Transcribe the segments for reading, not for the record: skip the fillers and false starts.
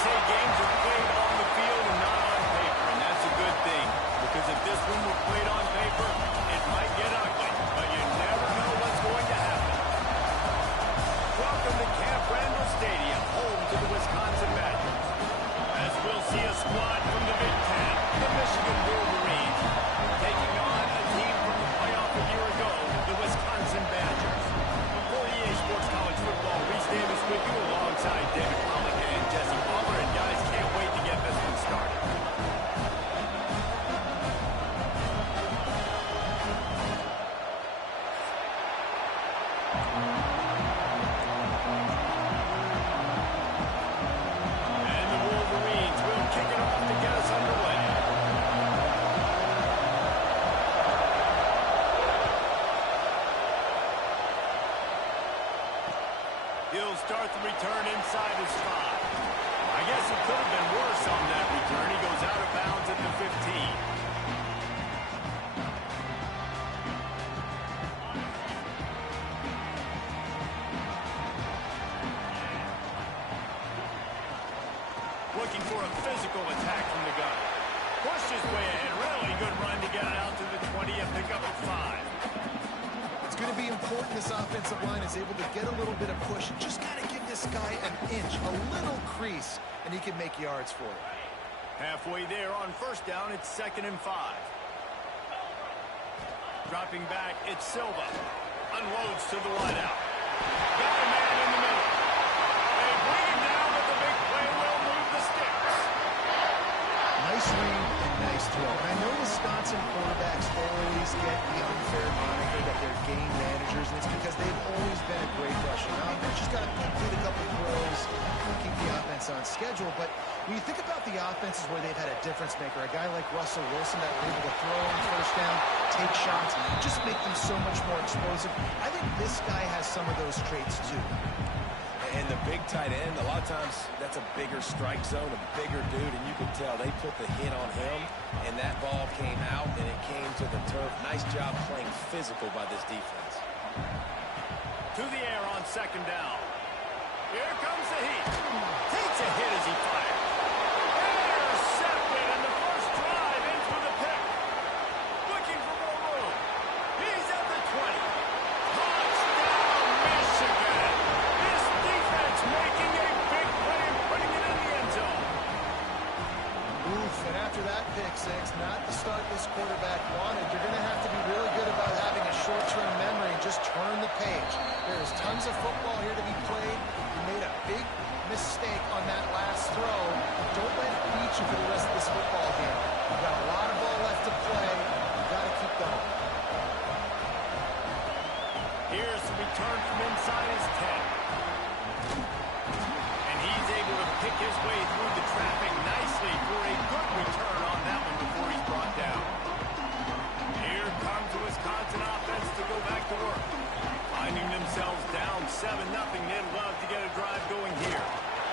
say games are played on the field and not on paper, and that's a good thing. Because if this one were played on paper, it might get ugly, but you never know what's going to happen. Welcome to Camp Randall Stadium, home to the Wisconsin Badgers. As we'll see a squad from the Big Ten, the Michigan Wolverines, taking on a team from the playoff a year ago, the Wisconsin Badgers. For EA Sports College Football, Reese Davis with you alongside David Pollack and Jesse Palmer, and guys, can't wait to get this one started. He'll start the return inside his 5. I guess it could have been worse on that return. He goes out of bounds at the 15. Looking for a physical attack from the gun. Pushed his way ahead. Really good run to get it out to the 20 and pick up a 5. It's going to be important this offensive line is able to get a little bit of push. Just got to give this guy an inch, a little crease, and he can make yards for it. Halfway there on first down, it's 2nd and 5. Dropping back, it's Silva. Unloads to the wideout. Got a man in the middle. They bring him down, but the big play will move the sticks. Nice read and nice throw. And I know Wisconsin quarterbacks always get the unfair moniker that they're game managers, and it's because they've always been a great rushing offense. Just got to complete a couple throws and keep the offense on schedule. But when you think about the offenses where they've had a difference maker, a guy like Russell Wilson that were able to throw on first down, take shots, just make them so much more explosive. I think this guy has some of those traits too. And the big tight end, a lot of times that's a bigger strike zone, a bigger dude, and you can tell they put the hit on him, and that ball came out, and it came to the turf. Nice job playing physical by this defense. To the air on 2nd down. Here comes the heat. Takes a hit as he fires. Intercepted, and the first drive in for the pick. Looking for more room. He's at the 20. Touchdown, Michigan. This defense making a big play and putting it in the end zone. Oof, and after that pick six, not the start this quarterback wanted. You're going to have to be really good about having a short-term memory and just turn the page. There's tons of football here to be played. You made a big mistake on that last throw. Don't let it beat you for the rest of this football game. You've got a lot of ball left to play. You've got to keep going. Here's the return from inside his 10. And he's able to pick his way through the traffic nicely for a good return on that one before he's brought down. Here comes the Wisconsin offense to go back to work. Finding themselves down 7-0, they'd love to get a drive going here.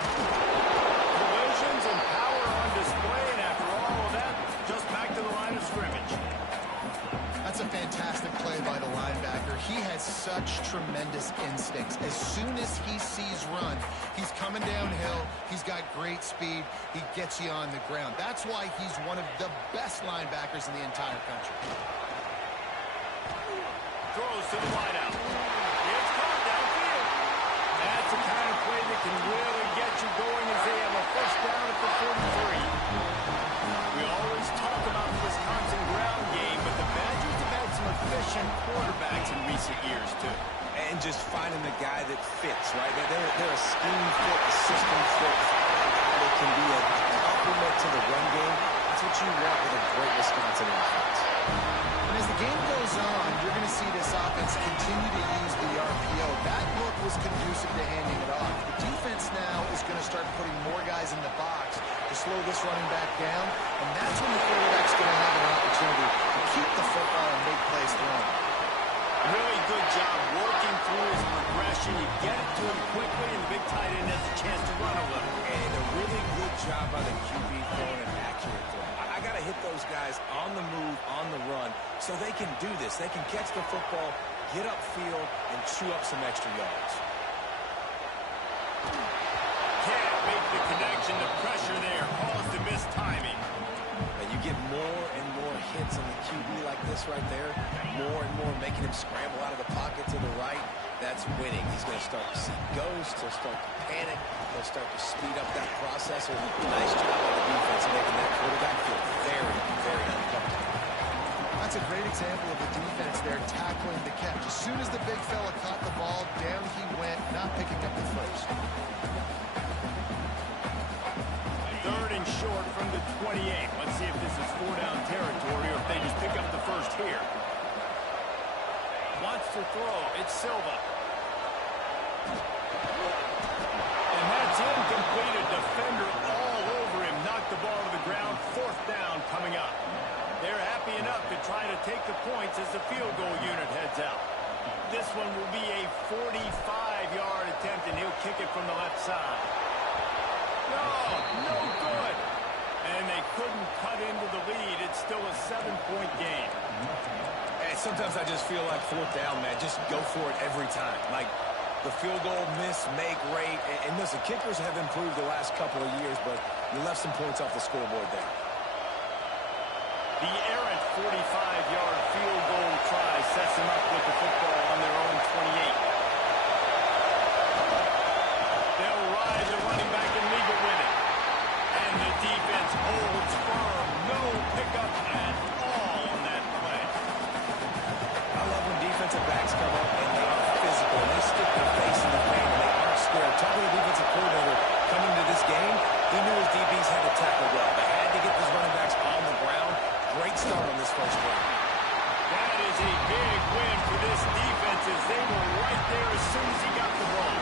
Collisions and power on display, and after all of that, just back to the line of scrimmage. That's a fantastic play by the linebacker. He has such tremendous instincts. As soon as he sees run, he's coming downhill. He's got great speed. He gets you on the ground. That's why he's one of the best linebackers in the entire country. Throws to the wideout. It's caught downfield. That's the kind of play that can really get you going as they have a first down at the 43. We always talk about the Wisconsin ground game, but the Badgers have had some efficient quarterbacks in recent years, too. And just finding the guy that fits, right? They're a scheme fit, a system fit, a guy that can be a complement to the run game. That's what you want with a great Wisconsin offense. And as the game goes on, you're going to see this offense continue to use the RPO. That look was conducive to handing it off. The defense now is going to start putting more guys in the box to slow this running back down, and that's when the quarterback's going to have an opportunity to keep the football and make plays thrown. Really good job working through his progression. You get it to him quickly, and the big tight end has a chance to run a little. And a really good job by the QB throwing an accurate throw. I got to hit those guys on the move, on the run, so they can do this. They can catch the football, get upfield, and chew up some extra yards. Can't make the connection. catch, and the pressure there caused the missed timing. And you get more and more hits on the QB like this right there, more and more making him scramble out of the pocket to the right. That's winning. He's going to start to see ghosts. He'll start to panic. He'll start to speed up that process. Nice job on the defense making that quarterback feel very, very uncomfortable. That's a great example of the defense there tackling the catch. As soon as the big fella caught the ball, down he went, not picking up the first. 3rd and short from the 28. Let's see if this is 4-down territory or if they just pick up the first here. Wants to throw. It's Silva. And that's incomplete. A defender all over him. Knocked the ball to the ground. 4th down coming up. They're happy enough to try to take the points as the field goal unit heads out. This one will be a 45-yard attempt, and he'll kick it from the left side. No good. And they couldn't cut into the lead. It's still a 7-point game. And sometimes I just feel like 4th down, man. Just go for it every time. Like the field goal miss, make rate. And listen, kickers have improved the last couple of years, but you left some points off the scoreboard there. The errant 45-yard field goal try sets them up with the football on their own 28. They'll ride the running back and leave it with it. And the defense holds firm. No pickup at all on that play. I love when defensive backs come up and they are physical. They stick their face in the paint and they aren't scared. Talk to the defensive coordinator coming to this game. He knew his DBs had to tackle well. They had to get these running backs on the ground. Great start on this first drive. That is a big win for this defense as they were right there as soon as he got the ball.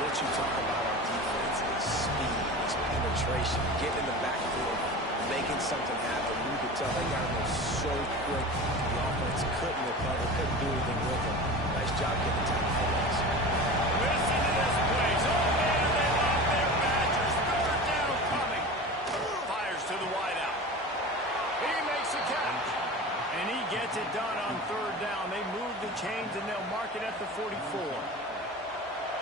What you talk about on defense is speed, is penetration, getting in the backfield, making something happen. You could tell they got him so quick. The offense couldn't recover, couldn't do anything with him. Nice job getting the tackle for loss. Listen to this place. Oh, man, they lost their Badgers. 3rd down coming. Fires to the wideout. He makes a catch. And he gets it done on 3rd down. They move the chains, and they'll mark it at the 44.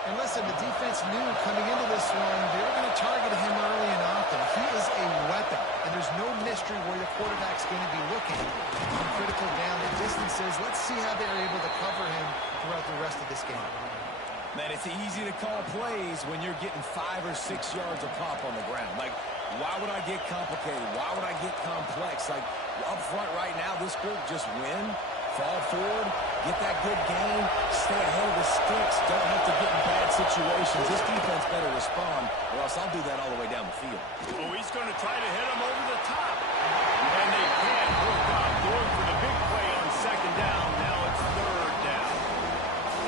And listen, the defense knew coming into this one, they were going to target him early and often. He is a weapon, and there's no mystery where the quarterback's going to be looking on critical down and distances. Let's see how they're able to cover him throughout the rest of this game. Man, it's easy to call plays when you're getting 5 or 6 yards a pop on the ground. Like, why would I get complicated? Why would I get complex? Like, up front right now, this group just win, fall forward, get that good game, stay ahead of the sticks, don't have to get in bad situations. This defense better respond, or else I'll do that all the way down the field. Oh, he's going to try to hit him over the top. And they can't hook up. Going for the big play on 2nd down. Now it's 3rd down.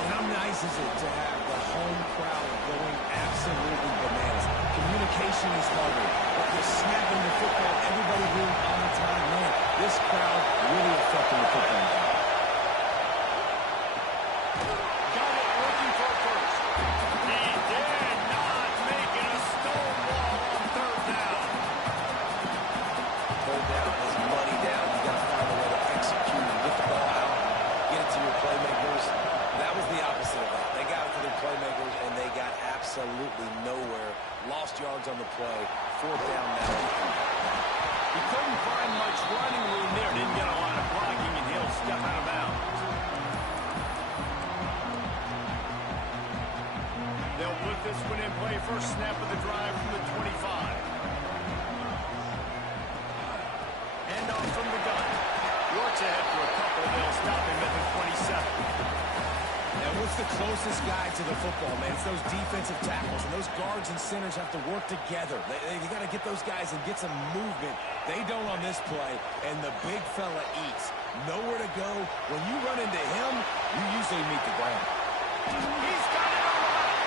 And how nice is it to have the home crowd going absolutely bananas? Communication is harder. But you're snapping the football, everybody being on time. Man, this crowd really affecting the football game. Got it looking for first. He did not make it a stone wall on 3rd down. 3rd down is money down. You got to find a way to execute and get the ball out, get it to your playmakers. That was the opposite of that. They got it to their playmakers, and they got absolutely nowhere. Lost yards on the play. 4th down now. He couldn't find much running room there. Didn't get a lot of blocking, and he'll step out of bounds. They'll put this one in play. First snap of the drive from the 25. Hand off from the gun. Works ahead for a couple. They'll stop him at the 27. And what's the closest guy to the football, man? It's those defensive tackles, and those guards and centers have to work together. They got to get those guys and get some movement. They don't on this play, and the big fella eats. Nowhere to go. When you run into him, you usually meet the ground. He's got it on the back.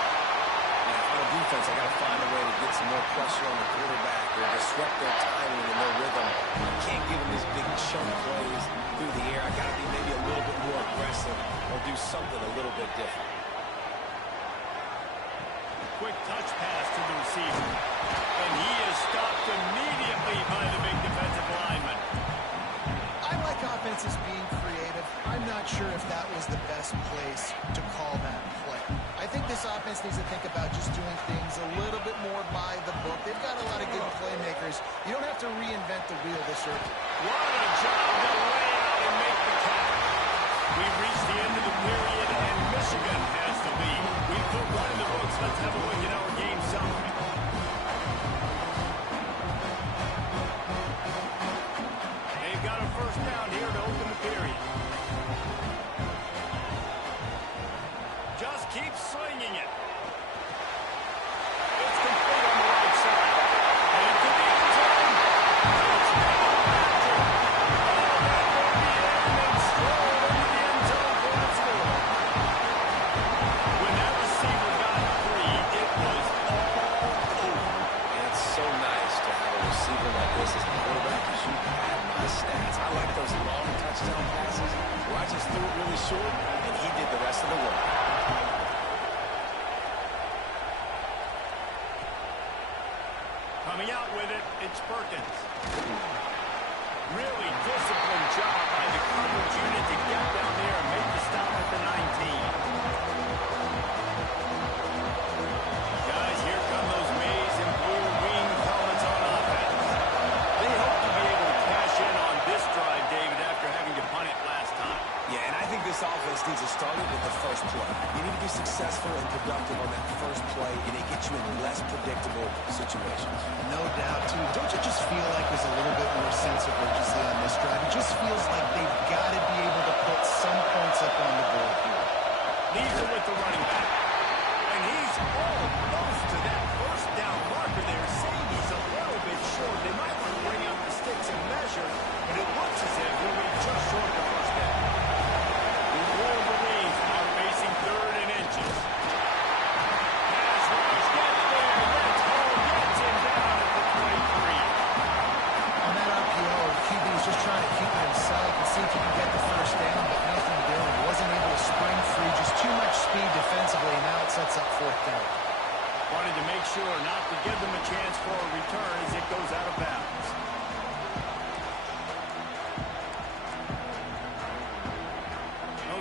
Now, on defense, I got to find a way to get some more pressure on the quarterback or disrupt their timing and their rhythm. I can't give them these big chunk plays through the air. I got to be maybe a little bit more aggressive or do something a little bit different. Quick touch pass to the receiver. And he is stopped immediately by the big defensive lineman. I like offenses being creative. I'm not sure if that was the best place to call that play. I think this offense needs to think about just doing things a little bit more by the book. They've got a lot of good playmakers. You don't have to reinvent the wheel this early. What a job to lay out and make the catch. We've reached the end of the period, and Michigan has the lead. We put one in the books. Let's have a look at our game summary. They've got a first down here to open the period. Just keep slinging it. It's complete on the right side. And to the end zone. Touchdown, Patrick. Oh, that will be in and strolled into the end zone for a score. When that receiver got free, it was all over. And it's so nice to have a receiver like this as a quarterback because you have my stats. I like those long touchdown passes where I just threw it really short, and he did the rest of the work. Coming out with it, it's Perkins. Really disciplined job by the coverage unit to get down there and make the stop at the 19. Guys, here come those maize and blue wing helmets on offense. They hope to be able to cash in on this drive, David, after having to punt it last time. Yeah, and I think this offense needs to start it with the first play. You need to be successful and productive on that first play, and it gets you in less predictable situations. No doubt, too. Don't you just feel like there's a little bit more sense of urgency on this drive? It just feels like they've got to be able to put some points up on the board here. Leaves it with the running back. And he's almost to that first down marker there, saying he's a little bit short. They might want to bring out the sticks and measure, but it looks as if he'll be just short of the first down. The Wolverines are facing third and inches. Pass rush gets there. That's Hall gets him down at the 23. On that RPO, QB was just trying to keep it himself and see if he can get the first down, but nothing doing. Wasn't able to spring free, just too much speed defensively. Now it sets up fourth down. Wanted to make sure not to give them a chance for a return as it goes out of bounds.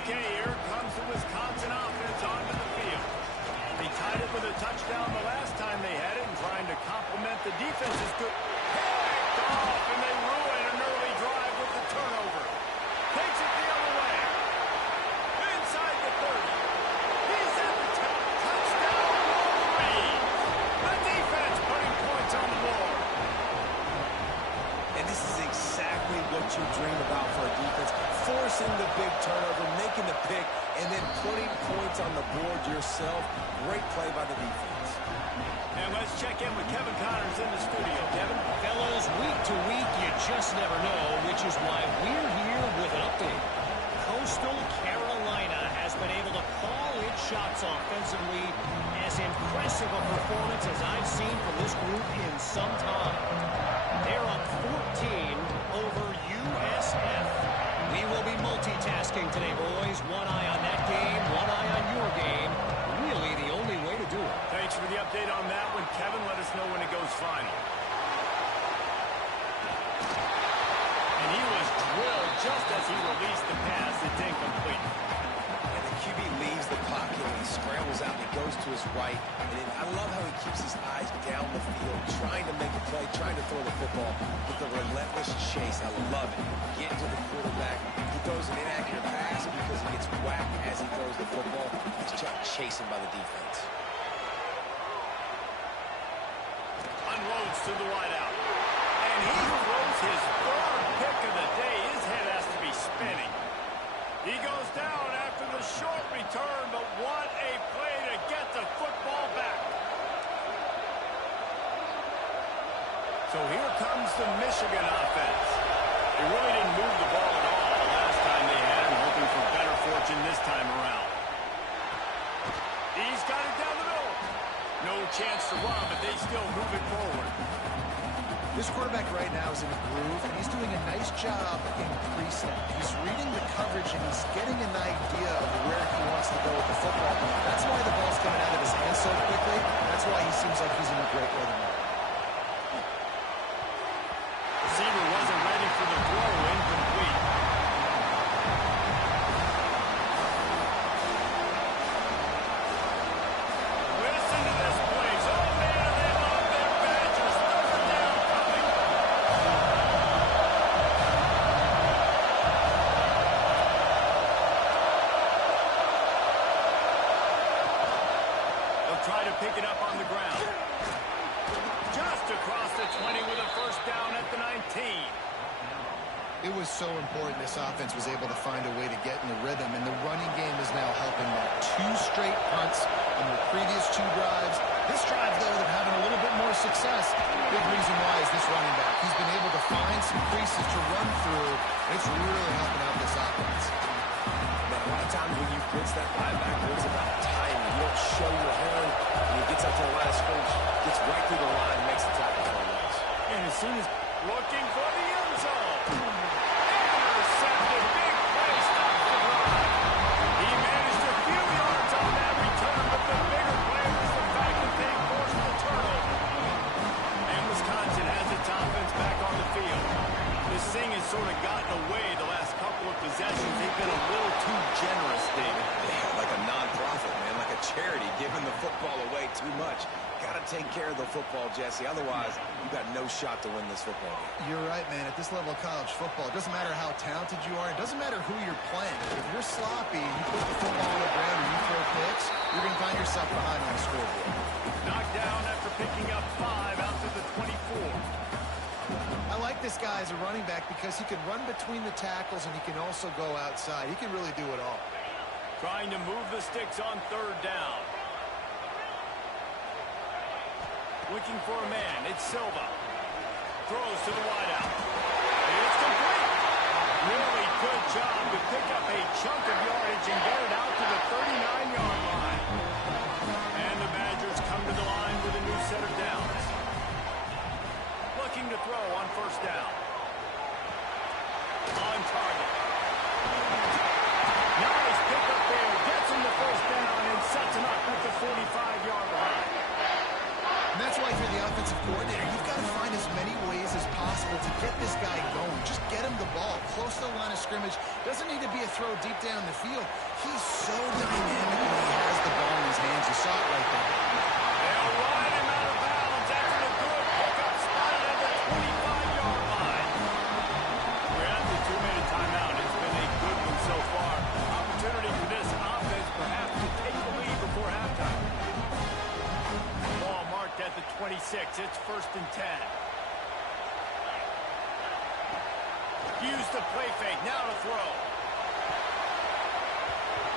Okay, here comes the Wisconsin offense onto the field. They tied it with a touchdown the last time they had it, and trying to complement the defense is good. Picked off, and they ruin an early drive with the turnover. Takes it the other way. Inside the 30. He's at the 10. Touchdown, Wolverines. The defense putting points on the board. And this is exactly what you dream about for a defense. Forcing the big turnover, making the pick, and then putting points on the board yourself. Great play by the defense. And let's check in with Kevin Connors in the studio. Kevin? Fellows, week to week, you just never know, which is why we're here with an update. Coastal Carolina has been able to call its shots offensively. As impressive a performance as I've seen from this group in some time. They're up 14 over USF. We will be multitasking today, boys. One eye on that game, one eye on your game. Really the only way to do it. Thanks for the update on that one, Kevin. Let us know when it goes final. And he was drilled just as he released the pass. It's incomplete. And the QB leaves the pocket and he scrambles out and he goes to his right. And I love how he keeps his eyes down the field, trying to make a play, trying to throw the football with the relentless chase. I love it. Getting to the quarterback. He throws an inaccurate pass because he gets whacked as he throws the football. He's chasing by the defense. Unloads to the wideout. And he throws his third pick of the day. His head has to be spinning. He goes down after the short return, but what a play to get the football back. So here comes the Michigan offense. They really didn't move the ball at all the last time they had him, hoping for better fortune this time around. He's got it down the middle. No chance to run, but they still move it forward. This quarterback right now is in a groove, and he's doing a nice job in pre-snap. He's reading the coverage, and he's getting an idea of where he wants to go with the football. That's why the ball's coming out of his hands so quickly. That's why he seems like he's in a great rhythm now. Receiver wasn't ready for the throw, incomplete. was so important this offense was able to find a way to get in the rhythm, and the running game is now helping that. 2 straight punts on the previous 2 drives. This drive, though, they're having a little bit more success. Big reason why is this running back. He's been able to find some creases to run through. It's really helping out this offense. Man, a lot of times when you blitz that linebacker, it's about timing. You don't show your hand, and he gets up to the line of scrimmage, gets right through the line, and makes the tackle for a loss. And as soon as looking for the end zone. Intercepted. Big play. Stop the drive. He managed a few yards on that return, but the bigger play was the fact that they forced the turnover. And Wisconsin has its offense back on the field. This thing has sort of gotten away the last couple of possessions. They've been a little too generous, David. Yeah, like a non-profit, man, like a charity, giving the football away too much. Got to take care of the football, Jesse. Otherwise, you got no shot to win this football game. You're right, man. At this level of college football, it doesn't matter how talented you are. It doesn't matter who you're playing. If you're sloppy, you put the football on the ground and you throw picks, you're going to find yourself behind on the scoreboard. Knocked down after picking up 5 out to the 24. I like this guy as a running back because he can run between the tackles and he can also go outside. He can really do it all. Trying to move the sticks on 3rd down. Looking for a man. It's Silva. Throws to the wideout. It's complete. Really good job to pick up a chunk of yardage and get it out to the 39-yard line. And the Badgers come to the line with a new set of downs. Looking to throw on 1st down. On target. Nice pick up there. Gets him the 1st down and sets him up at the 45-yard line. And that's why if you're the offensive coordinator, you've got to find as many ways as possible to get this guy going. Just get him the ball close to the line of scrimmage. Doesn't need to be a throw deep down the field. He's so dynamic when he has the ball in his hands. You saw it right there. They'll ride him out of bounds after the good pickup spotted at the 25-yard line. We're at the 2-minute timeout. It's been a good one so far. Opportunity for this offense perhaps to take the lead before halftime. Ball marked at the 26. It's 1st and 10. Use the play fake. Now to throw.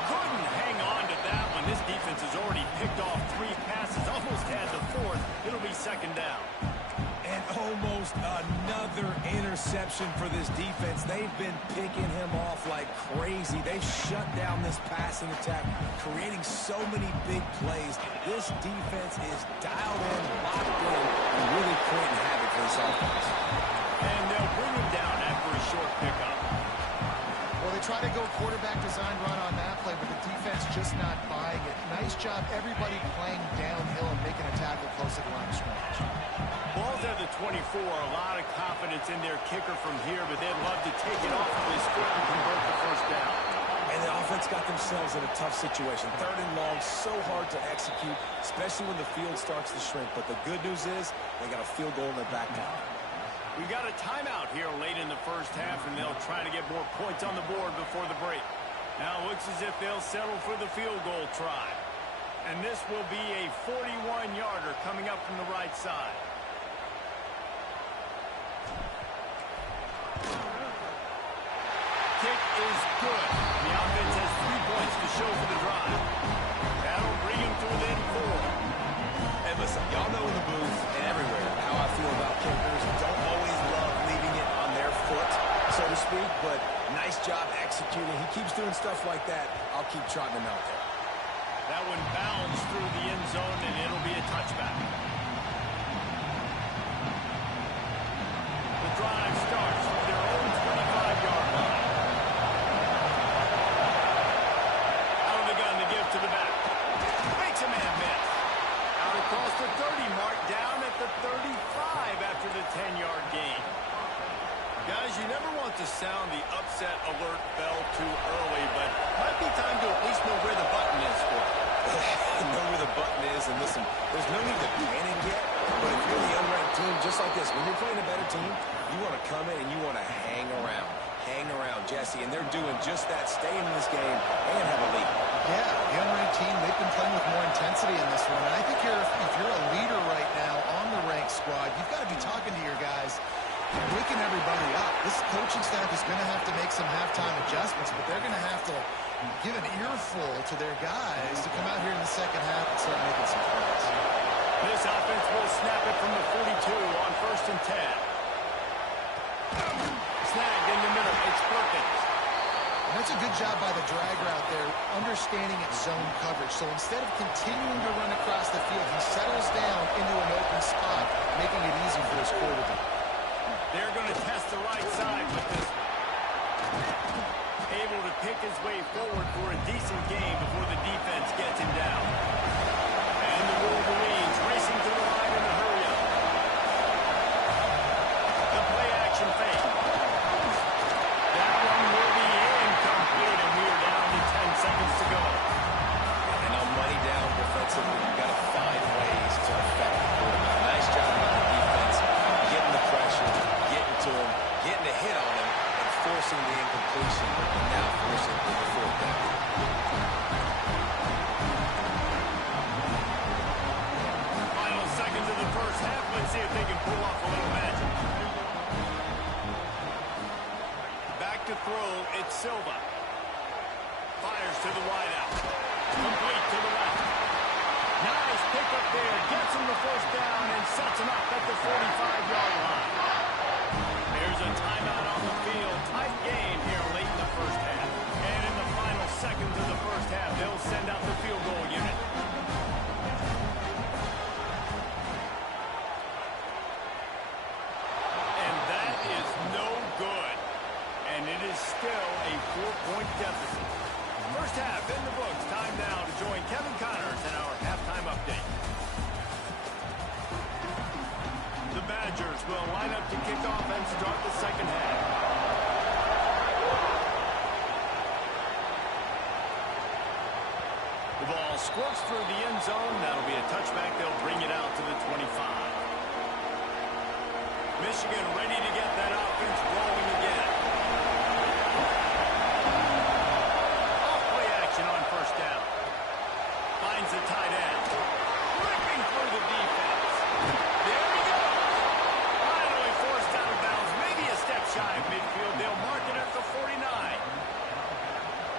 Couldn't hang on to that one. This defense has already picked off 3 passes. Almost had the 4th. It'll be 2nd down. And almost another interception for this defense. They've been picking him off like crazy. They've shut down this passing attack, creating so many big plays. This defense is dialed in, locked in, and really creating havoc for this offense. And they'll bring him down after a short pickup. Well, they try to go quarterback design run on that play, but the defense just not buying it. Nice job, everybody playing downhill and making a tackle close to the line of scrimmage. Ball's at the 24. A lot of confidence in their kicker from here, but they'd love to take it off of his foot and convert the 1st down. And the offense got themselves in a tough situation. 3rd and long, so hard to execute, especially when the field starts to shrink. But the good news is they got a field goal in their back pocket. We've got a timeout here late in the 1st half, and they'll try to get more points on the board before the break. Now it looks as if they'll settle for the field goal try. And this will be a 41-yarder coming up from the right side. Kick is good. The offense has 3 points to show for the drive. That'll bring him to within 4. And listen, y'all know in the booth and everywhere how I feel about kickers. Don't always love leaving it on their foot, so to speak, but nice job executing. He keeps doing stuff like that. I'll keep trotting him out there. That one bounds through the end zone, and it'll be a touchback. The drive starts from their own 25-yard line. Out of the gun to give to the back. Makes a man miss. Out across the 30 mark, down at the 35 after the 10-yard gain. Guys, you never want to sound the upset alert bell too early, but might be time to at least know where the button is for it. Know where the button is, and listen, there's no need to panic yet, but if you're the unranked team, just like this, when you're playing a better team, you want to come in and you want to hang around, Jesse, and they're doing just that, staying in this game and have a lead. Yeah, the unranked team, they've been playing with more intensity in this one, and I think if you're a leader right now on the ranked squad, you've got to be talking to your guys, waking everybody up. This coaching staff is going to have to make some halftime adjustments, but they're going to have to give an earful to their guys to come out here in the second half and start making some plays. This offense will snap it from the 42 on 1st and 10. Snagged in the middle. It's Perkins. And that's a good job by the drag route there, understanding its zone coverage. So instead of continuing to run across the field, he settles down into an open spot, making it easy for his quarterback. They're going to test the right side with this. Able to pick his way forward for a decent game before the defense gets him down. And the Wolverines racing to the line in a hurry-up. The play-action fake. That one will be incomplete, and we are down to 10 seconds to go. And on money down defensively, you've got to find ways to affect the quarterback. Nice job by the defense, getting the pressure, getting to him, getting a hit on him, and forcing the incompletion, and now forcing the fourth down. Final seconds of the first half. Let's see if they can pull off a little magic. Back to throw. It's Silva. Fires to the wideout. Complete to the left. Nice pick up there. Gets him the first down and sets him up at the 45-yard line. There's a timeout on the field. Tight game here late in the first half. And in the final seconds of the first half, they'll send out the field goal unit. And that is no good. And it is still a 4-point deficit. First half in the books. Time now to join Kevin Connors in our halftime update. The Badgers will line up to kick off and start the second half. The ball squirts through the end zone. That'll be a touchback. They'll bring it out to the 25. Michigan ready to get that offense rolling again. Off-play action on first down. Finds the tight end. Ripping through the defense. There he goes. Finally forced out of bounds. Maybe a step shy of midfield. They'll mark it at the 49.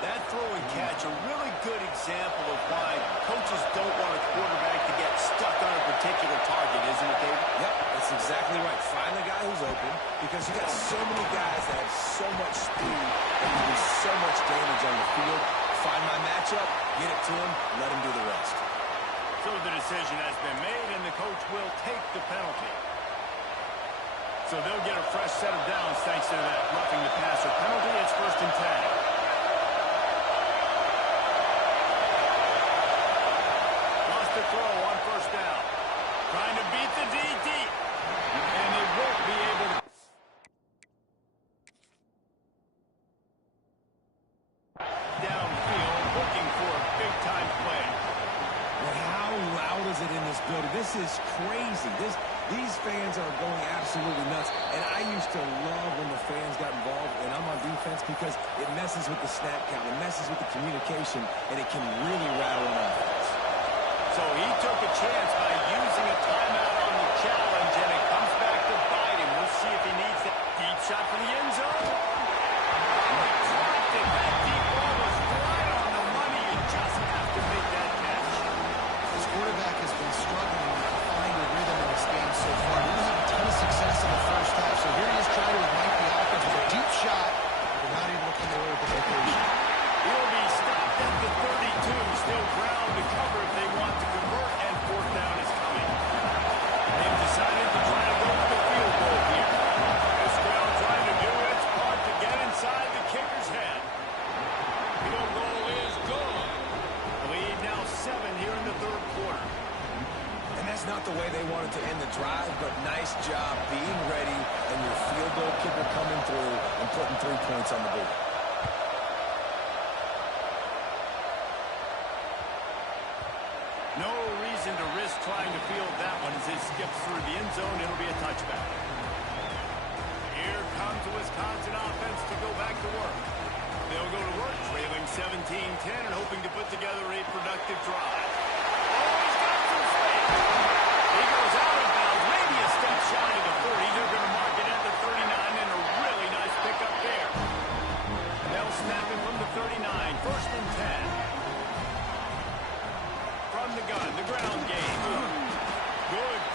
That throw and catch, a really good example of why coaches don't want a quarterback to get stuck on a particular target, isn't it, David? Yep, that's exactly right. Find the guy who's open, because you got so many guys that have so much speed that can do so much damage on the field. Find my matchup, get it to him, let him do the rest. So the decision has been made, and the coach will take the penalty. So they'll get a fresh set of downs thanks to that roughing the passer penalty. It's 1st and 10. To throw on first down. Trying to beat the D deep. And they won't be able to. Downfield, looking for a big-time play. Well, how loud is it in this building? This is crazy. These fans are going absolutely nuts. And I used to love when the fans got involved, and I'm on defense, because it messes with the snap count. It messes with the communication, and it can really rattle an offense. So he took a chance by using a timeout on the challenge, and it comes back to bite him. We'll see if he needs that deep shot for the end zone. He dropped it. That deep ball was right on the money. You just have to make that catch. This quarterback has been struggling to find a rhythm in this game so far. He didn't have a ton of success in the first half, so here he is trying to ignite the offense with a deep shot, but not able to convert with the location. He'll be stopped at the 32. Still ground to cover if they want to convert, and 4th down is coming. They've decided to try to go for the field goal here. This crowd trying to do its part to get inside the kicker's head. Field goal is good. Lead now 7 here in the 3rd quarter. And that's not the way they wanted to end the drive, but nice job being ready and your field goal kicker coming through and putting 3 points on the board. No reason to risk trying to field that one as it skips through the end zone. It'll be a touchback. Here comes the Wisconsin offense to go back to work. They'll go to work, trailing 17-10 and hoping to put together a productive drive. Oh, he's got some space. He goes out of bounds, maybe a step shy of the 40. They're going to mark it at the 39, and a really nice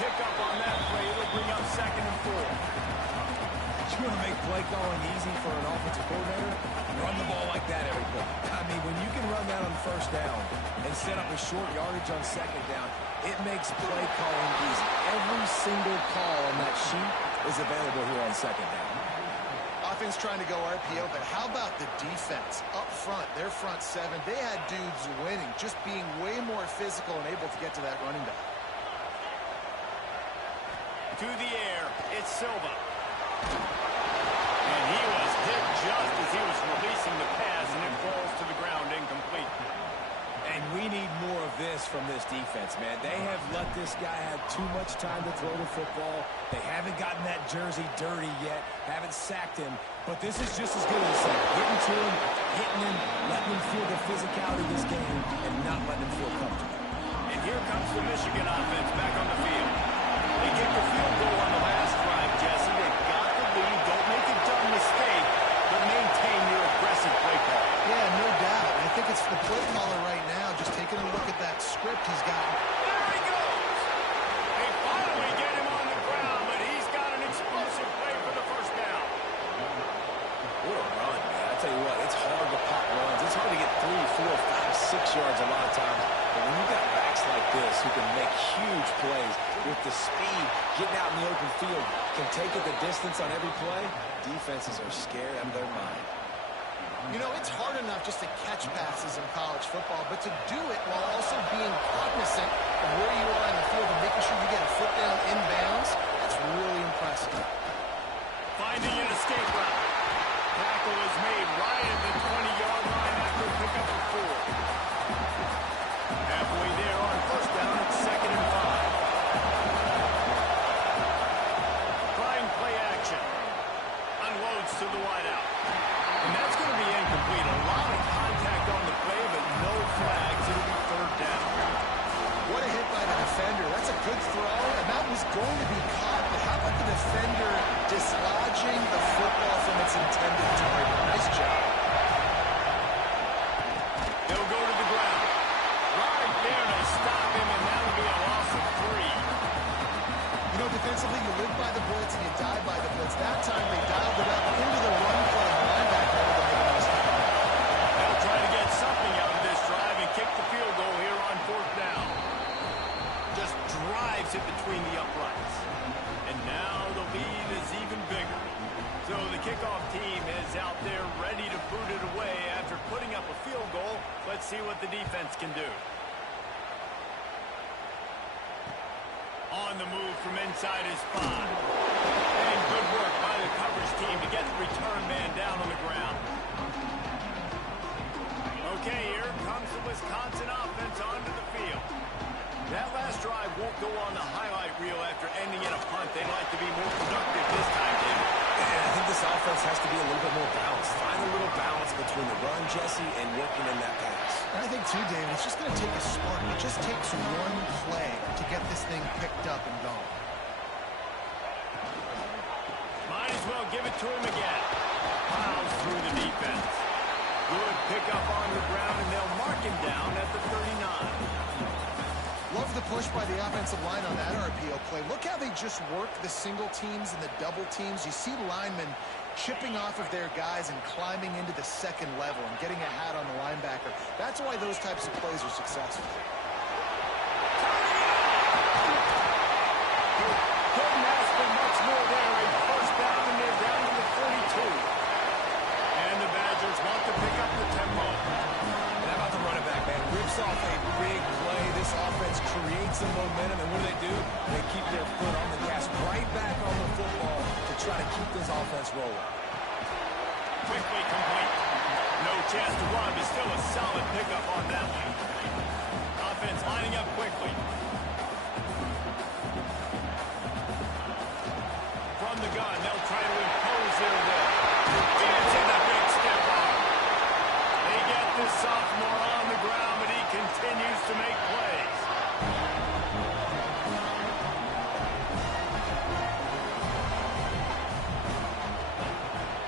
pickup on that play. It'll bring up 2nd and 4. You want to make play calling easy for an offensive coordinator? Run the ball like that every play. I mean, when you can run that on 1st down and set up a short yardage on 2nd down, it makes play calling easy. Every single call on that sheet is available here on 2nd down. Offense trying to go RPO, but how about the defense up front? Their front 7, they had dudes winning, just being way more physical and able to get to that running back. To the air, it's Silva. And he was hit just as he was releasing the pass, and it falls to the ground incomplete. And we need more of this from this defense, man. They have let this guy have too much time to throw the football. They haven't gotten that jersey dirty yet, haven't sacked him. But this is just as good as a sack. Getting to him, hitting him, letting him feel the physicality of this game, and not letting him feel comfortable. And here comes the Michigan offense back on the field. They get the field goal on the last drive, Jesse. They got the lead. Don't make a dumb mistake, but maintain your aggressive play call. Yeah, no doubt. I think it's the play caller right now, just taking a look at that script he's got. There he goes. They finally get him on the ground, but he's got an explosive play for the 1st down. What a run, man. I tell you what, it's hard to pop runs. It's hard to get 3, 4, 5, 6 yards a lot of times. But when you've got backs like this who can make huge plays with the speed, getting out in the open field, can take it the distance on every play, defenses are scared out of their mind. You know, it's hard enough just to catch passes in college football, but to do it while also being cognizant of where you are in the field and making sure you get a foot down inbounds, that's really impressive. Finding an escape route. Tackle is made right at the 20-yard line after a pickup of 4. Halfway there on 1st down, it's 2nd and 5. Trying play action. Unloads to the wideout. And that's going to be incomplete. A lot of contact on the play, but no flags. It'll be 3rd down. What a hit by the defender. That's a good throw, and that was going to be caught. But how about the defender dislodging the football from its intended target? Nice job. They'll go to the ground. Right there to stop him, and that'll be a loss of 3. You know, defensively, you live by the blitz and you die by the blitz. That time they dialed it up into the run play. The linebacker able to make a nice play. They'll try to get something out of this drive and kick the field goal here on 4th down. Just drives it between the uprights. And now the lead is even bigger. So the kickoff team is out there ready to boot it away after putting up a field goal. Let's see what the defense can do. On the move from inside his spot. And good work by the coverage team to get the return man down on the ground. Okay, here comes the Wisconsin offense onto the field. That last drive won't go on the highlight reel after ending in a punt. They'd like to be more productive this time, David. And I think this offense has to be a little bit more balanced. Find a little balance between the run, Jesse, and working in that pass. And I think, too, David, it's just going to take a spark. It just takes one play to get this thing picked up and going. Might as well give it to him again. Plows through the defense. Good pickup on the ground, and they'll mark him down at the 39. Love the push by the offensive line on that RPO play. Look how they just work the single teams and the double teams. You see linemen chipping off of their guys and climbing into the 2nd level and getting a hat on the linebacker. That's why those types of plays are successful. Couldn't ask for much more there. A 1st down, and they're down to the 42. And the Badgers want to pick up the tempo. And how about the running back, man? Rips off a big play. This offense creates some momentum, and what do? They keep their foot on the gas, right back on the football to try to keep this offense rolling. Quickly complete. No chance to run, but still a solid pickup on that one. Offense lining up quickly. From the gun, they'll try to impose their will. It's in the big step arm. They get this sophomore on the ground, but he continues to make plays.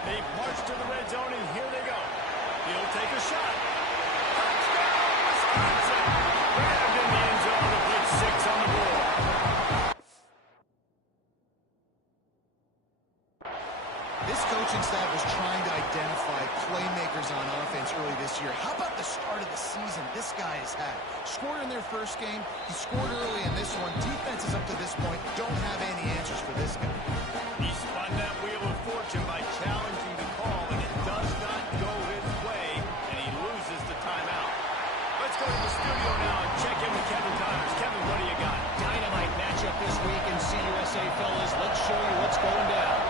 They march to the red zone, and here they go. He'll take a shot. Touchdown, Wisconsin! Grabbed in the end zone to put This coaching staff was trying to identify playmakers on offense early this year. How about the start of the season this guy has had? Scored in their first game. He scored early in this one. Defenses up to this point don't have any answers for this guy. He spun that wheel of fortune by challenging the call, and it does not go his way, and he loses the timeout. Let's go to the studio now and check in with Kevin Connors. Kevin, what do you got? Dynamite matchup this week in CUSA, fellas. Let's show you what's going down.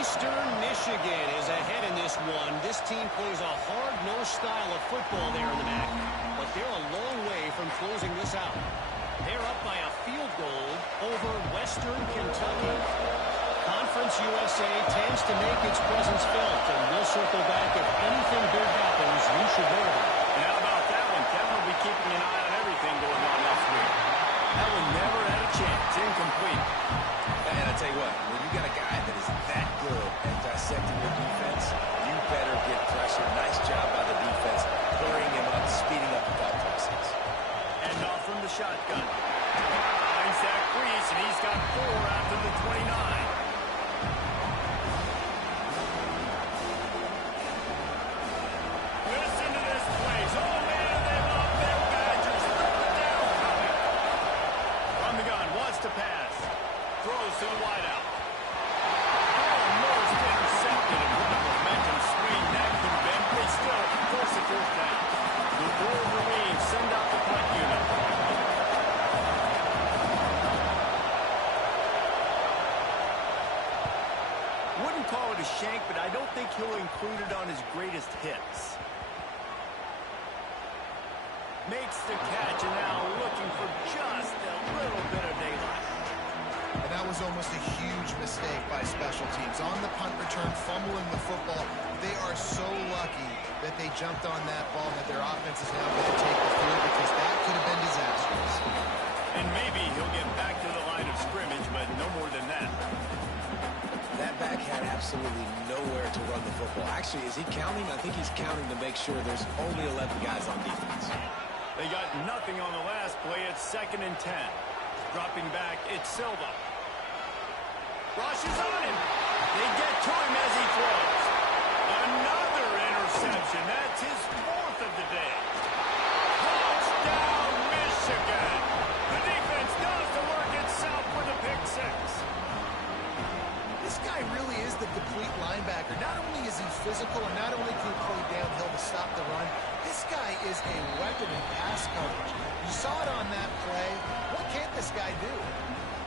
Eastern Michigan is ahead in this one. This team plays a hard-nosed style of football there in the MAC, but they're a long way from closing this out. They're up by a field goal over Western Kentucky. Conference USA tends to make its presence felt, and we'll circle back. If anything big happens, you should know about it. And how about that one? Kevin will be keeping an eye on everything going on next week. That one never had a chance. Incomplete. And I tell you what, when you got a guy that is that good at dissecting your defense, you better get pressure. Nice job by the defense, hurrying him up, speeding up the thought process. And off from the shotgun. Finds that crease, and he's got 4 after the 29. Listen to this place. Oh, man, they love their Badgers. Third down coming. From the gun, wants to pass. Throws to the wideout. Almost intercepted, and what a momentum swing that could have been. They still force a 4th down. The Wolverines send out the punt unit. Wouldn't call it a shank, but I don't think he'll include it on his greatest hits. Makes the catch, and now looking for just a little bit of daylight. And that was almost a huge mistake by special teams. On the punt return, fumbling the football. They are so lucky that they jumped on that ball, that their offense is now going to take the field, because that could have been disastrous. And maybe he'll get back to the line of scrimmage, but no more than that. That back had absolutely nowhere to run the football. Actually, is he counting? I think he's counting to make sure there's only 11 guys on defense. They got nothing on the last play. It's 2nd and 10. Dropping back, it's Silva. Rushes on him. They get to him as he throws. Another interception. That's his 4th of the day. Touchdown, Michigan. The defense does the work itself with a pick 6. This guy really is the complete linebacker. Not only is he physical, and not only can he play downhill to stop the run, this guy is a weapon in pass coverage. You saw it on that play. What can't this guy do?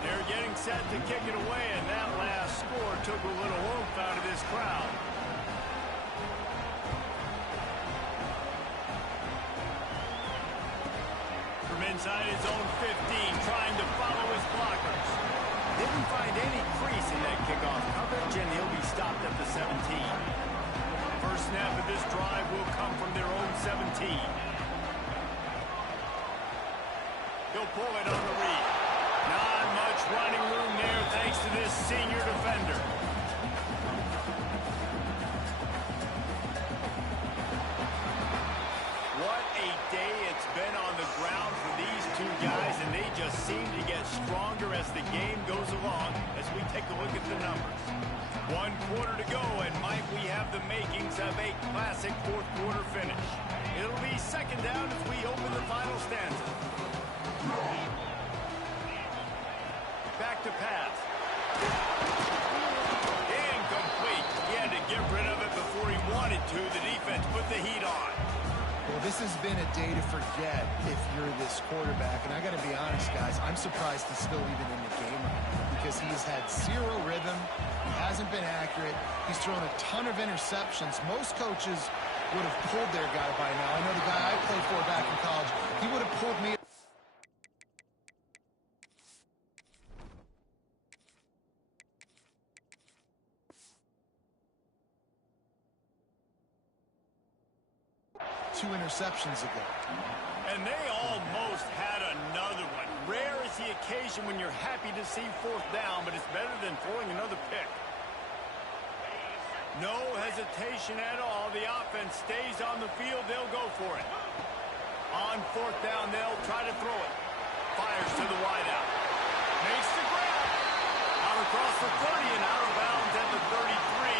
They're getting set to kick it away, and that last score took a little oomph out of this crowd. From inside his own 15, trying to follow his blockers. Didn't find any crease in that kickoff coverage, and he'll be stopped at the 17. First snap of this drive will come from their own 17. He'll pull it on the read. Not much running room there thanks to this senior defender. What a day it's been on the ground for these two guys, and they just seem to get stronger as the game goes along as we take a look at the numbers. 1 quarter to go, and Mike, we have the makings of a classic 4th quarter finish. It'll be 2nd down as we open the final stanza. Back to pass. Incomplete. He had to get rid of it before he wanted to. The defense put the heat on. Well, this has been a day to forget if you're this quarterback. And I got to be honest, guys, I'm surprised he's still even in the game right now, because he's had 0 rhythm. He hasn't been accurate. He's thrown a ton of interceptions. Most coaches would have pulled their guy by now. I know the guy I played for back in college, he would have pulled me. Two interceptions ago. And they almost had another one. Rare is the occasion when you're happy to see 4th down, but it's better than throwing another pick. No hesitation at all. The offense stays on the field. They'll go for it. On 4th down, they'll try to throw it. Fires to the wideout. Makes the grab. Out across the 30 and out of bounds at the 33.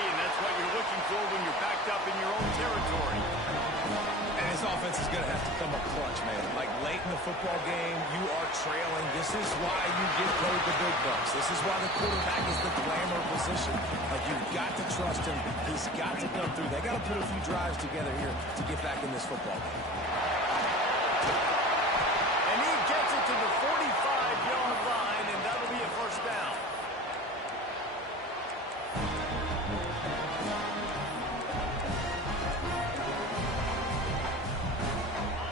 field when you're backed up in your own territory. And this offense is going to have to come up clutch, man. Like late in the football game, you are trailing. This is why you get paid the big bucks. This is why the quarterback is the glamour position. Like, you've got to trust him. He's got to come through. They got to put a few drives together here to get back in this football game. And he gets it to the 45-yard line, and that'll be a first down.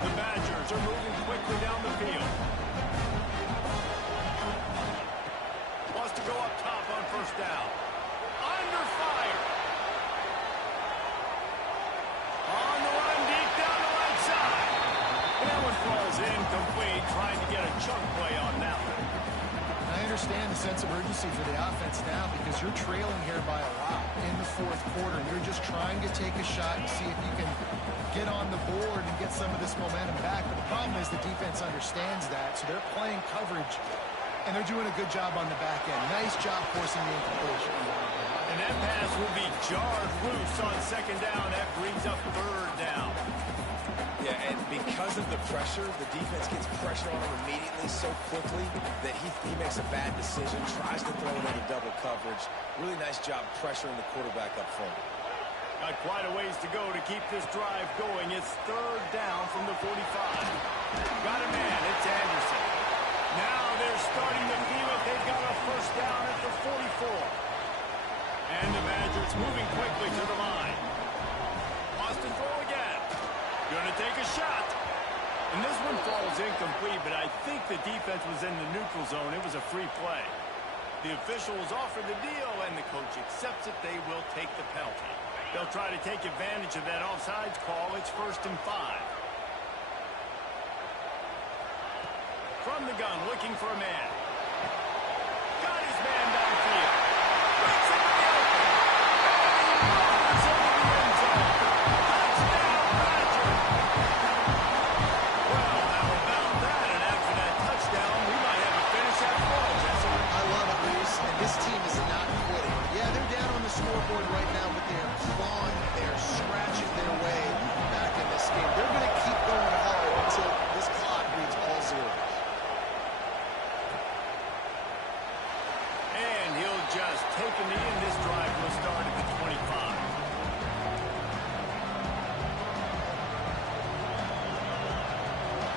The Badgers are moving quickly down the field. Wants to go up top on first down. Under fire. On the run, deep down the right side. And that one falls incomplete, trying to get a chunk play on that one. I understand the sense of urgency for the offense now because you're trailing here by a lot in the fourth quarter. You're just trying to take a shot and see if you can get on the board and get some of this momentum back. But the problem is the defense understands that, so they're playing coverage, and they're doing a good job on the back end. Nice job forcing the incompletion. And that pass will be jarred loose on second down. That brings up third down. Yeah, and because of the pressure, the defense gets pressure on him immediately so quickly that he makes a bad decision, tries to throw it into double coverage. Really nice job pressuring the quarterback up front. Got quite a ways to go to keep this drive going. It's third down from the 45. Got a man. It's Anderson. Now they're starting to feel it. They've got a first down at the 44. And the Badgers moving quickly to the line. Wants to throw again. Going to take a shot. And this one falls incomplete, but I think the defense was in the neutral zone. It was a free play. The officials offer the deal, and the coach accepts it. They will take the penalty. They'll try to take advantage of that offsides call. It's 1st and 5. From the gun, looking for a man. Got his man downfield. Breaks into the open. And he runs into the end zone. Touchdown, Badger. Well, how about that? And after that touchdown, we might have a finish at ball, Jesse. I love it, Reese, and this team is not quitting. Yeah, they're down on the scoreboard right now, but they are clawing, they are scratching their way back in this game. They're going to keep going hard until this clock reads all zeros. And he'll just take a knee, and this drive will start at the 25.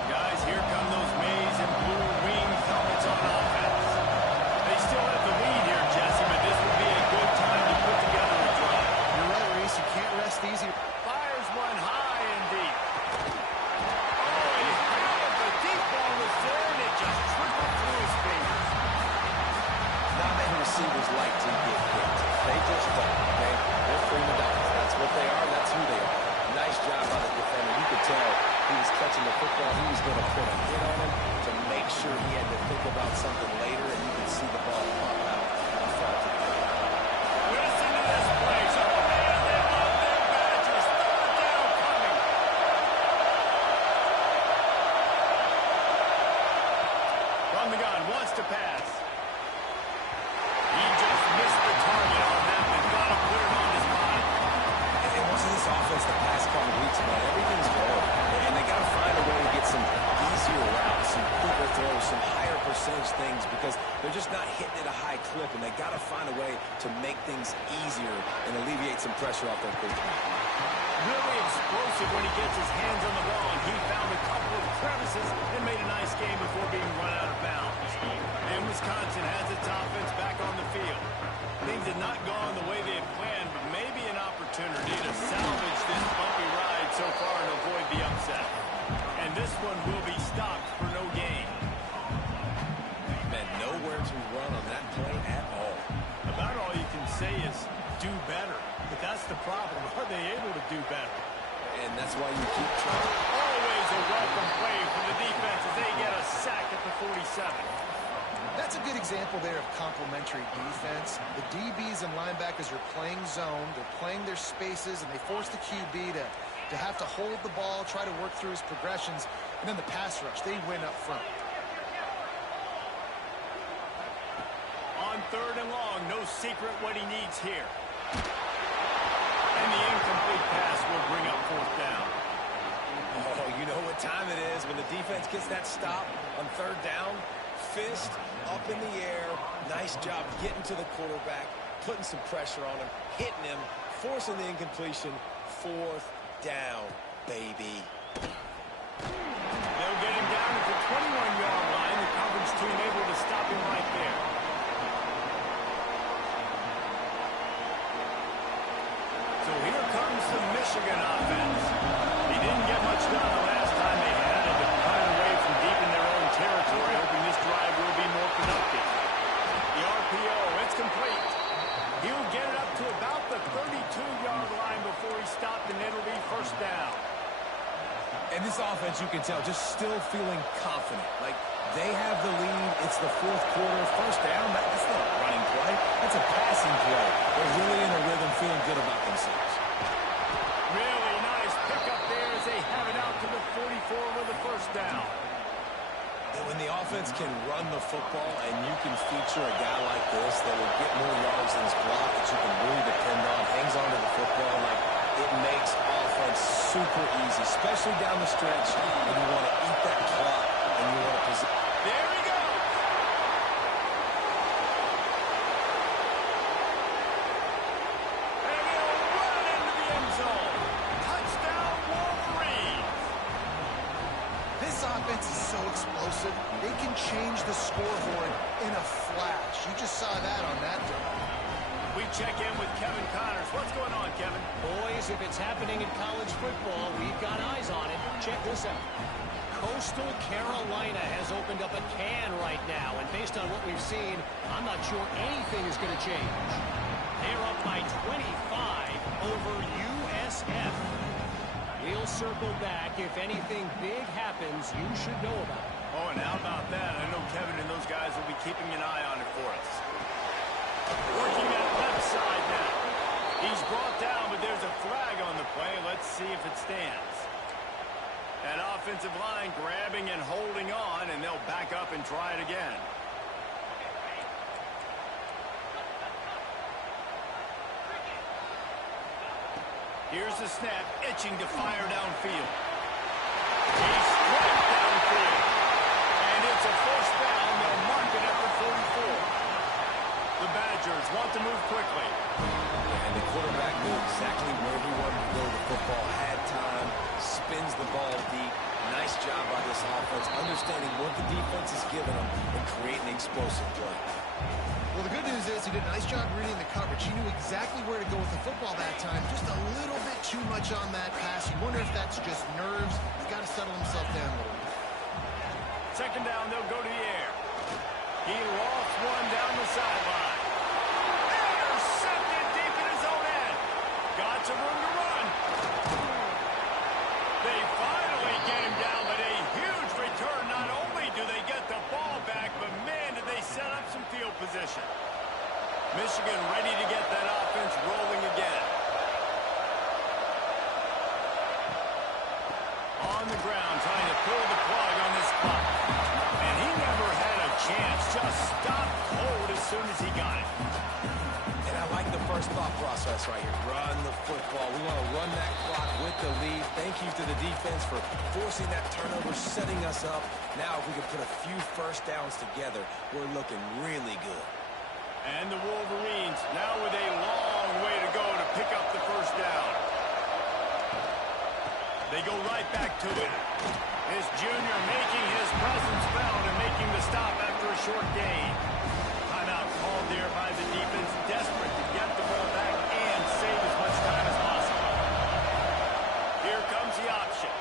Guys, here come those maize and blue wing helmets on offense. They still have the lead here, Jesse, but this would be a good time to put together a drive. You're right, Reese. You can't rest easy. Fires one high and deep. Oh, he had it. The deep ball was there, and it just trickled through his fingers. Not many receivers like to get hit. They just don't, okay? They're prima donnas. That's what they are. That's who they are. Nice job by the defender. You could tell he was catching the football. He was going to put a hit on him to make sure he had to think about something later, and you could see the ball pop out in front of him. Listen to this play. Oh, man, they love their Badgers. Third down coming. From the gun, wants to pass. He just missed the target on that one. Got to put it on his body. And wasn't this offense the past couple weeks, man? Everything's going. And they got to find a way to get some easier routes, some quicker throws, some higher percentage things because they're just not hitting at a high clip, and they got to find a way to make things easier and alleviate some pressure off their quarterback. Really explosive when he gets his hands on the ball, and he found a couple of crevices and made a nice game before being run out of bounds. And Wisconsin has its offense back on the field. Things had not gone the way they had planned, but maybe an opportunity to salvage this bumpy ride so far and avoid the upset. And this one will be stopped for no gain. Man, nowhere to run on that play at all. About all you can say is do better. But that's the problem. Are they able to do better? And that's why you keep trying. Always a welcome play for the defense as they get a sack at the 47. That's a good example there of complementary defense. The DBs and linebackers are playing zone. They're playing their spaces, and they force the QB to have to hold the ball, try to work through his progressions, and then the pass rush, they win up front. On third and long, no secret what he needs here. And And the incomplete pass will bring up fourth down. Oh, you know what time it is when the defense gets that stop on third down. Fist up in the air. Nice job getting to the quarterback, putting some pressure on him, hitting him, forcing the incompletion. Fourth down, baby. They'll get him down at the 21-yard line. The coverage team able to stop him right there. So here comes the Michigan offense. They didn't get much done the last time they had it. They're running away from deep in their own territory, hoping this drive will be more productive. The RPO, it's complete. He'll get it up to about the 32-yard line before he stopped, and it'll be first down. And this offense, you can tell, just still feeling confident. Like, they have the lead. It's the fourth quarter. First down, that's not a running play. That's a passing play. They're really in a rhythm, feeling good about themselves. Really nice pickup there as they have it out to the 44 with a first down. And when the offense can run the football and you can feature a guy like this that will get more yards than his block that you can really depend on, hangs on to the football, like, it makes offense super easy, especially down the stretch when you want to eat that clock and you want to position. There he goes. And he'll run into the end zone. Touchdown, Wolverines. This offense is so explosive, they can change the scoreboard in a flash. You just saw that on that drive. We check in with Kevin Connors. What's going on, Kevin? Boys, if it's happening in college football, we've got eyes on it. Check this out. Coastal Carolina has opened up a can right now, and based on what we've seen, I'm not sure anything is going to change. They're up by 25 over USF. We'll circle back. If anything big happens, you should know about it. Oh, and how about that? I know Kevin and those guys will be keeping an eye on it for us. Working that left side now. He's brought down, but there's a flag on the play. Let's see if it stands. That offensive line grabbing and holding on, and they'll back up and try it again. Here's the snap, itching to fire downfield. He's straight downfield. And it's a first down. They'll mark it at the 44. The Badgers want to move quickly. And the quarterback knew exactly where he wanted to go. The football had time, spins the ball deep. Nice job by this offense, understanding what the defense is giving them and creating the explosive play. Well, the good news is he did a nice job reading the coverage. He knew exactly where to go with the football that time. Just a little bit too much on that pass. You wonder if that's just nerves. He's got to settle himself down a little bit. Second down, they'll go to the air. He lofts one down the sideline. Intercepted deep in his own end. Got some room to run. They finally get him down, but a huge return. Not only do they get the ball back, but man, did they set up some field position. Michigan ready to get that offense rolling again. On the ground, trying to pull the plug on this clock. And he never had a chance. Just stopped cold as soon as he got it. And I like the first thought process right here. Run the football. We want to run that clock with the lead. Thank you to the defense for forcing that turnover, setting us up. Now, if we can put a few first downs together, we're looking really good. And the Wolverines now with a long way to go to pick up the first down. They go right back to it. This junior making his presence felt and making the stop after a short gain. Timeout called there by the defense, desperate to get the ball back and save as much time as possible. Here comes the option.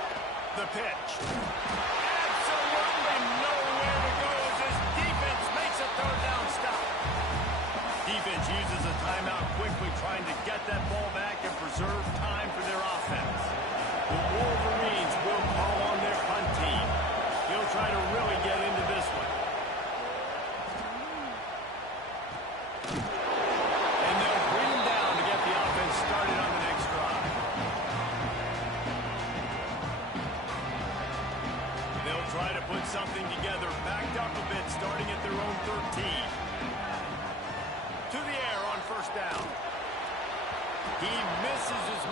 The pitch. Absolutely nowhere to go as this defense makes a third down stop. Defense uses a timeout quickly, trying to get that ball back and preserve time for their offense. The Wolverines will call on their punt team. He'll try to really get into this one. And they'll bring him down to get the offense started on the next drive. They'll try to put something together, backed up a bit, starting at their own 13. To the air on first down. He misses his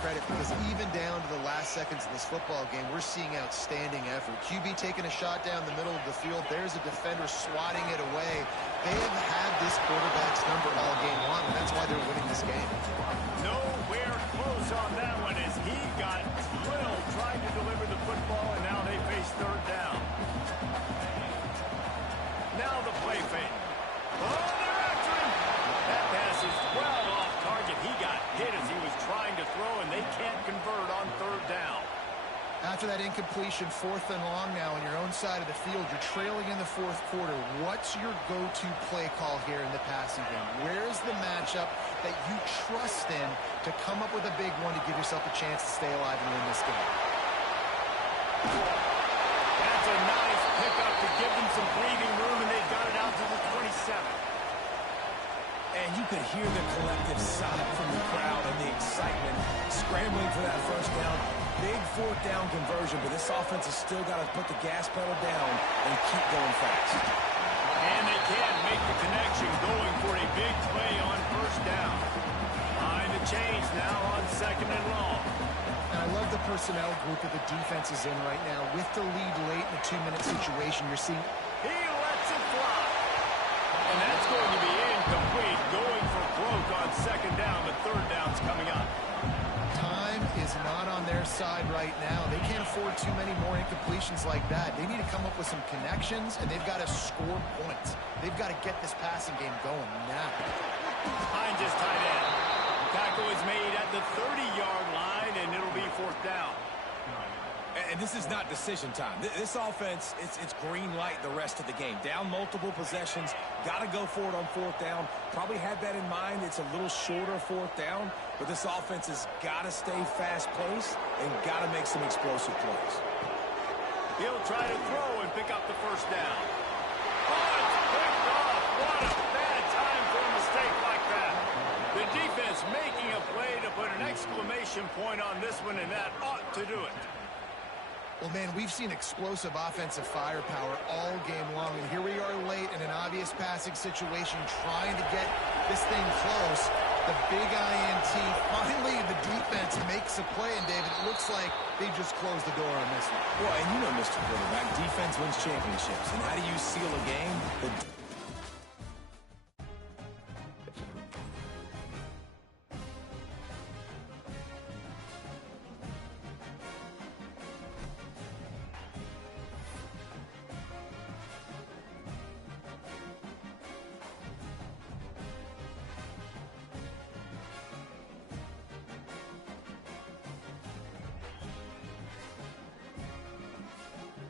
credit because even down to the last seconds of this football game, we're seeing outstanding effort. QB taking a shot down the middle of the field. There's a defender swatting it away. They have had this quarterback's number all game long, and that's why they're winning this game. Nowhere close on that one as he got drilled trying to deliver the football, and now they face third down. Now the play fake. Oh, they're after him. That pass is well off target. He got hit as he was trying to throw, and they can't convert on third down. After that incompletion, 4th and long now on your own side of the field, you're trailing in the 4th quarter. What's your go-to play call here in the passing game? Where's the matchup that you trust in to come up with a big one to give yourself a chance to stay alive and win this game? That's a nice pickup to give them some breathing room, and they got it out to the 27. And you could hear the collective sigh from the crowd and the excitement scrambling for that first down. Big 4th down conversion, but this offense has still got to put the gas pedal down and keep going fast. And they can make the connection going for a big play on first down. Behind the chains now on 2nd and long. And I love the personnel group that the defense is in right now. With the lead late in a 2-minute situation, you're seeing... He lets it fly. And that's going to be incomplete, going for broke on 2nd down, but 3rd down's coming up. Time is not on their side right now. They can't afford too many more incompletions like that. They need to come up with some connections, and they've got to score points. They've got to get this passing game going now. Hines is tight end. Tackle is made at the 30-yard line, and it'll be 4th down. And this is not decision time. This offense, it's green light the rest of the game. Down multiple possessions, got to go for it on 4th down. Probably had that in mind. It's a little shorter 4th down, but this offense has got to stay fast-paced and got to make some explosive plays. He'll try to throw and pick up the first down. Oh, it's picked off. What a bad time for a mistake like that. The defense making a play to put an exclamation point on this one, and that ought to do it. Well, man, we've seen explosive offensive firepower all game long, and here we are late in an obvious passing situation trying to get this thing close. The big INT, finally the defense makes a play, and David, it looks like they just closed the door on this one. Well, and you know, Mr. Quarterback, defense wins championships, and how do you seal a game?